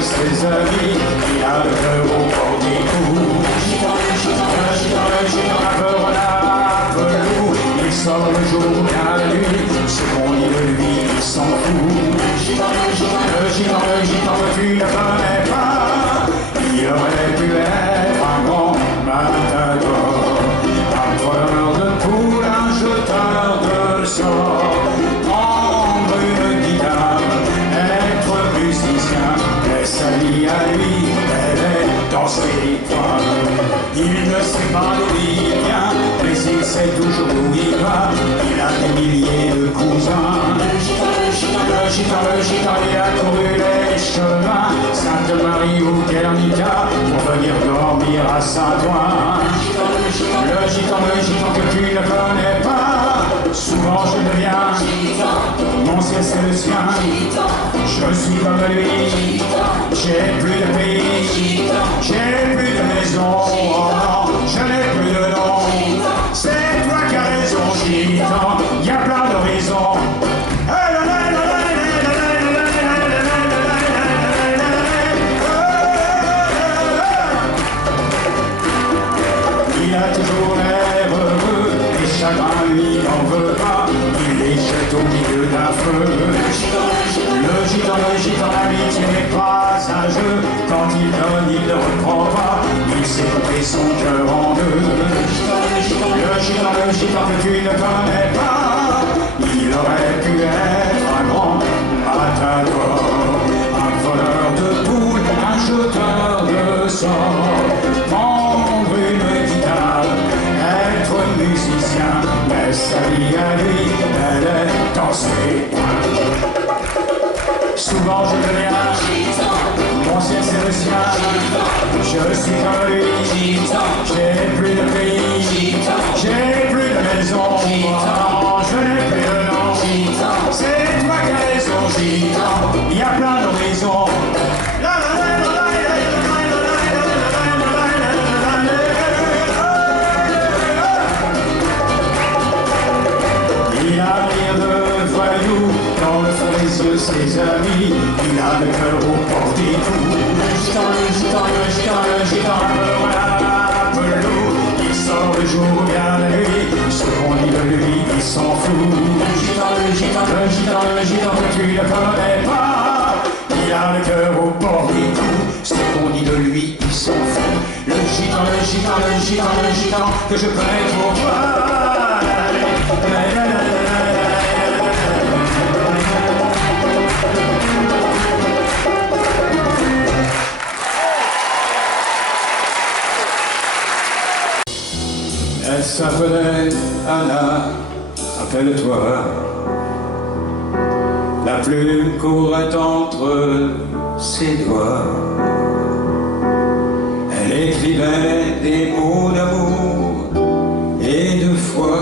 ses amis, il a le cœur au bord des coups. Le gitan, la peur, on a velours, il sort le jour, bien la nuit, ce qu'on dit de lui, il s'en fout. Le gitan que tu ne connais pas, il aurait pu être un grand matador, un voleur de poules, un jeteur de sorts, prendre une guitare, être musicien, mais sa vie à lui, elle est dans ses victoires. Il ne sait pas d'où il vient, mais il sait toujours où il va, il a des milliers de cousins. Le gitan, il a couru les chemins, Sainte-Marie ou Guernica, pour venir dormir à Saint-Ouen. Le gitan que tu ne connais pas, souvent je deviens, mon ciel c'est le sien. Je suis comme lui, j'ai plus de pays, j'ai plus de maison, oh non, je n'ai plus de nom. C'est toi qui as raison, gitan, il y a plein d'horizons. Il a toujours l'air heureux, et chacun lui n'en veut pas, il les jette au milieu d'un feu. Le gitan, l'amitié n'est pas un jeu, quand il donne, il ne reprend pas, il sait couper son cœur en deux. Le gitan que tu ne connais pas, il aurait pu être un grand matador, un voleur de poules, un jeteur de sorts, prendre une guitare, être musicien, mais sa vie à lui, elle est dans ses poings. Souvent je deviens, mon ciel c'est le sien, je suis comme lui, j'ai plus de pays, j'ai plus de maison, oh, je n'ai plus de nom, c'est toi qui as raison, gitan, il y a plein d'horizons. Il a l'air de voyou, dans le fond des yeux ses amis, il a le cœur au bord des coups. Le gitan, la velours, il sort le jour bien la nuit, ce qu'on dit de lui, il s'en fout. Le gitan que tu ne connais pas, il a le cœur au bord des coups, ce qu'on dit de lui, il s'en fout. Le gitan que je connais trop pas. Elle s'appelait Anna, rappelle-toi. La plume courait entre ses doigts. Elle écrivait des mots d'amour et de foi,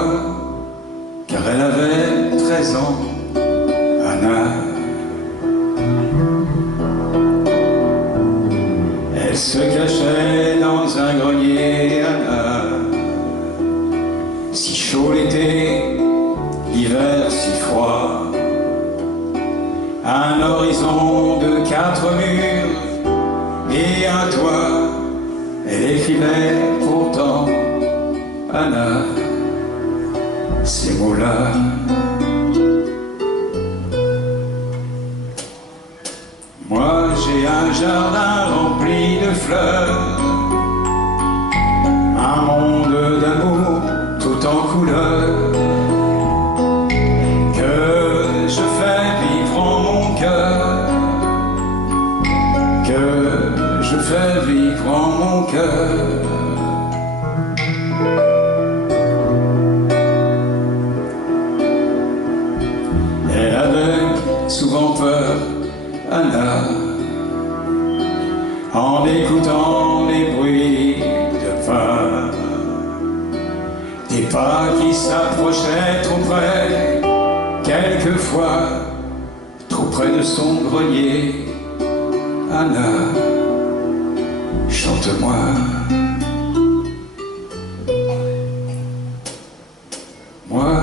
car elle avait 13 ans, Anna. Elle se cachait dans un grenier, Anna. Si chaud l'été, l'hiver si froid. Un horizon de 4 murs et un toit. Elle écrivait pourtant, Anna, ces mots-là. Moi j'ai un jardin rempli de fleurs, un monde d'amour tout en couleurs, que je fais vivre en mon cœur, que je fais vivre en mon cœur. Elle avait souvent peur, Anna, en écoutant les bruits de pas, des pas qui s'approchaient trop près, quelquefois trop près de son grenier. Anna, chante-moi. Moi,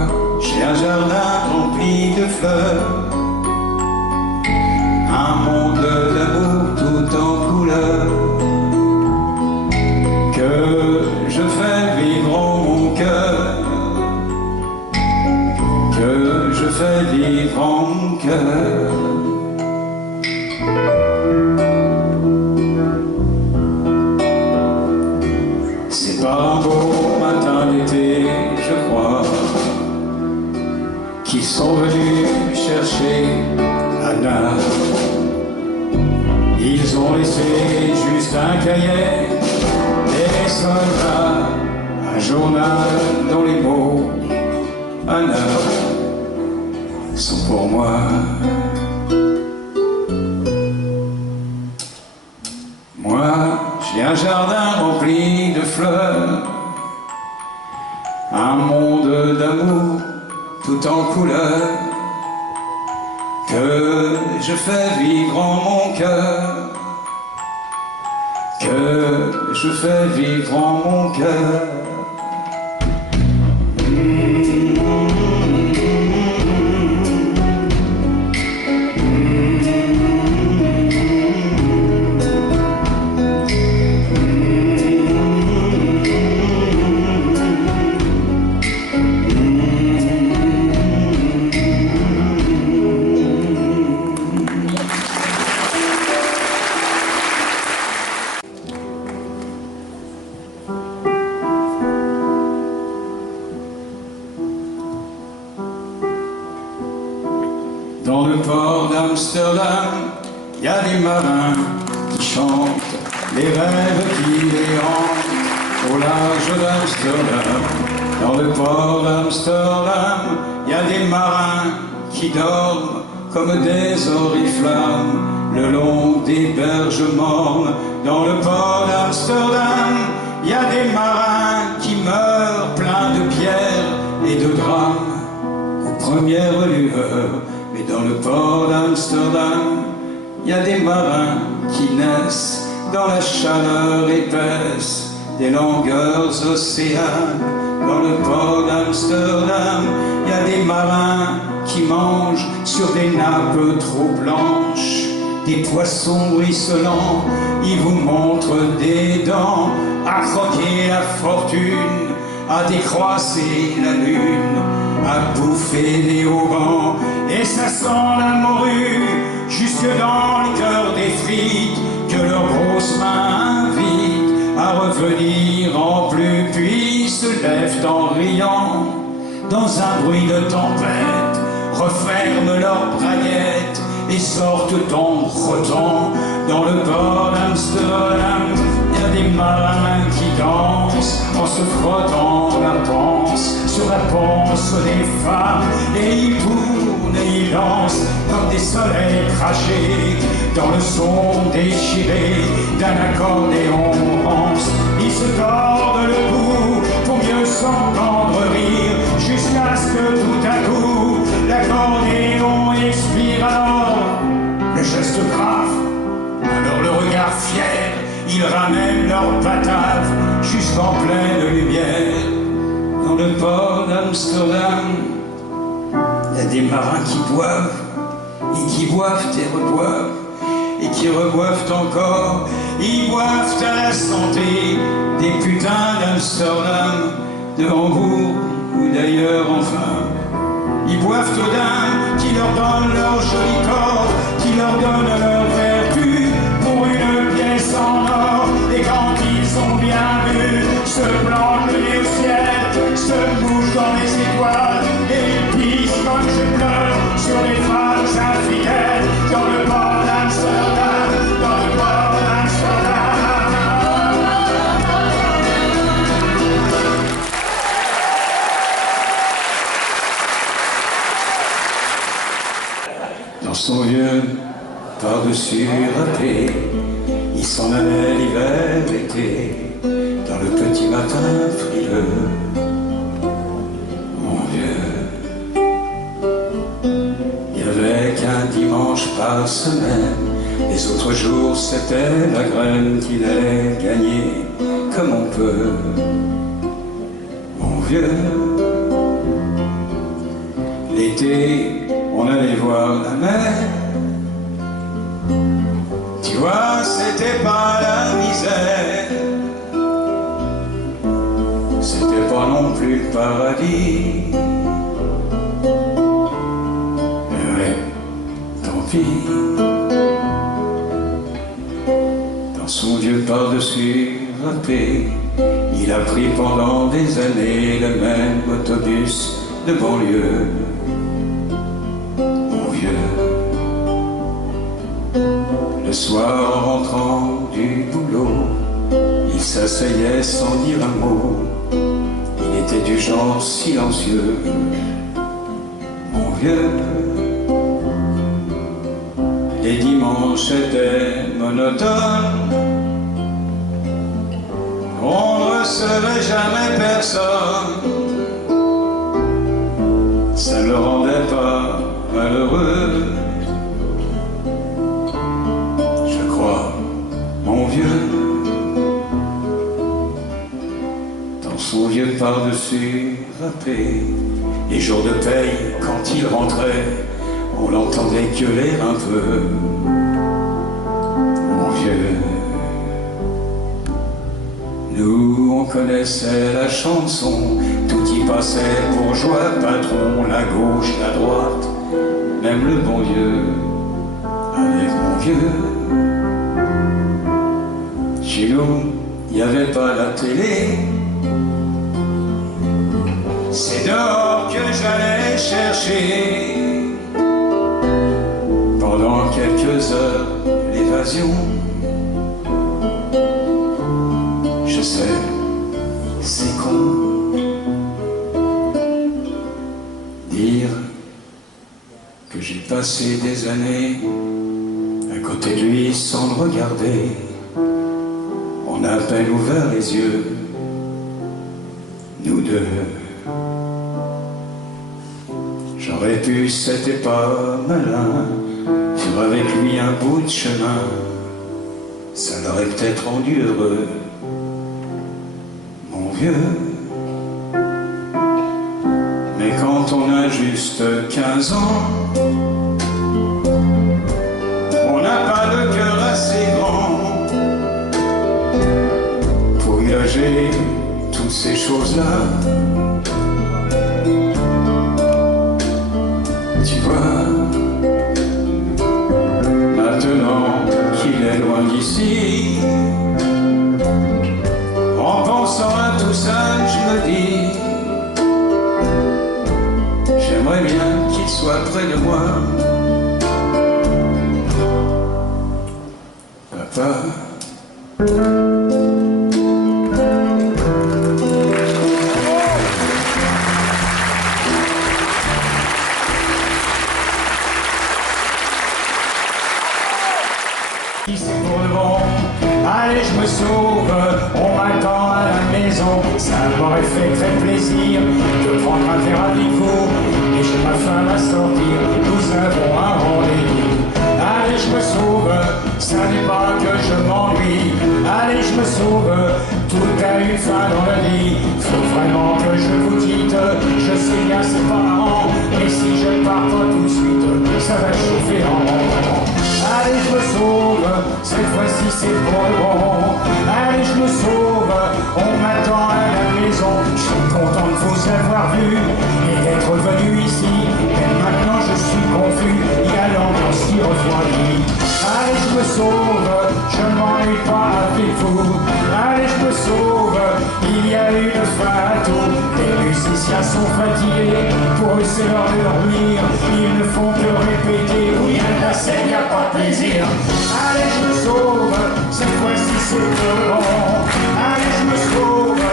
j'ai un jardin rempli de fleurs, un monde d'amour tout fais vivre en mon cœur. C'est par un beau matin d'été, je crois, qu'ils sont venus chercher Anna. Ils ont laissé juste un cahier, des soldats, un journal dont les mots Anna sont pour moi. Moi, j'ai un jardin rempli de fleurs, un monde d'amour tout en couleur, que je fais vivre en mon cœur, que je fais vivre en mon cœur. Dans le port d'Amsterdam, il y a des marins qui chantent les rêves qui les hantent au large d'Amsterdam. Dans le port d'Amsterdam, il y a des marins qui dorment comme des oriflammes le long des berges mornes. Dans le port d'Amsterdam, il y a des marins qui meurent pleins de pierres et de drames aux premières lueurs. Mais dans le port d'Amsterdam, il y a des marins qui naissent dans la chaleur épaisse des longueurs océanes. Dans le port d'Amsterdam, il y a des marins qui mangent sur des nappes trop blanches des poissons ruisselants. Ils vous montrent des dents à croquer la fortune, à décroisser la lune, à bouffer des haubans. Et ça sent la morue jusque dans le cœur des frites que leurs grosses mains invitent à revenir en plus, puis se lèvent en riant dans un bruit de tempête, referment leurs braguettes et sortent en frottant. Dans le port d'Amsterdam, il y a des marins qui dansent en se frottant la panse sur la panse des femmes, et ils tournent et ils dansent comme des soleils crachés dans le son déchiré d'un accordéon rance. Ils se tordent le cou pour mieux s'entendre rire, jusqu'à ce que tout à coup l'accordéon expire. Alors le geste grave, alors le regard fier, ils ramènent leur batave jusqu'en pleine lumière. Dans le port d'Amsterdam, il y a des marins qui boivent, et qui boivent et reboivent, et qui reboivent encore. Ils boivent à la santé des putains d'Amsterdam, de Hambourg ou d'ailleurs enfin. Ils boivent aux dames qui leur donnent leur joli corps, qui leur donnent leur vertu pour une pièce en or. Et quand ils ont bien bu, se plantent le nez au ciel, se bougent dans les étoiles, et ils pissent comme je pleure sur les femmes infidèles. Dans le port d'Amsterdam, dans le port d'Amsterdam. Dans son vieux par-dessus râpé, il s'en allait l'hiver-été, dans le petit matin frileux. Mon vieux, il n'y avait qu'un dimanche par semaine, les autres jours c'était la graine qu'il allait gagner comme on peut. Mon vieux, l'été on allait voir la mer. Tu vois, c'était pas la misère, c'était pas non plus le paradis. vie. Dans son vieux par-dessus râpé, il a pris pendant des années le même autobus de banlieue. Mon vieux, le soir en rentrant du boulot, il s'asseyait sans dire un mot. Il était du genre silencieux. Mon vieux, les dimanches étaient monotones. On ne recevait jamais personne. Ça ne le rendait pas malheureux. Je crois, mon vieux, dans son vieux par-dessus râpé, les jours de paye, quand il rentrait, on l'entendait gueuler un peu. Mon vieux, nous on connaissait la chanson, tout y passait, bourgeois, patron, la gauche, la droite, même le bon Dieu, avec mon vieux. Chez nous, il n'y avait pas la télé. C'est dehors que j'allais chercher, pendant quelques heures, l'évasion. Je sais, c'est con, dire que j'ai passé des années à côté de lui sans le regarder. On a à peine ouvert les yeux, nous deux. J'aurais pu, c'était pas malin, faire avec lui un bout de chemin. Ça l'aurait peut-être rendu heureux, mon vieux. Mais quand on a juste 15 ans, on n'a pas le cœur assez grand pour imaginer toutes ces choses-là. Tu vois, maintenant qu'il est loin d'ici, en pensant à tout ça, je me dis, j'aimerais bien qu'il soit près de moi. Papa. C'est pour le bon, allez je me sauve, on m'attend à la maison. Ça m'aurait fait très plaisir de prendre un verre avec vous, et j'ai ma femme à sortir, nous avons un rendez-vous. Allez je me sauve, ça n'est pas que je m'ennuie. Allez je me sauve, tout a une fin dans la vie. Faut vraiment que je vous quitte, je sais bien c'est pas marrant, et si je pars pas tout de suite, ça va chauffer en rentrant. Allez je me sauve, cette fois-ci c'est pour le bon. Allez je me sauve, on m'attend à la maison. Je suis content de vous avoir vu et d'être venu ici. Mais maintenant je suis confus, il y a l'ambiance qui refroidit. Allez je me sauve, je m'ennuie pas avec vous. Allez je me sauve, il y a une fin à tout. Les musiciens sont fatigués, pour eux c'est l'heure de dormir. Ils ne font que répéter, oui à la scène y a pas de plaisir. Allez je me sauve, cette fois-ci c'est pour le bon. Allez je me sauve,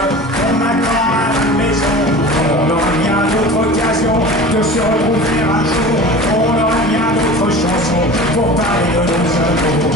on m'attend à la maison. On aura bien d'autres occasions de se retrouver un jour. On aura bien d'autres chansons pour parler de nos amours.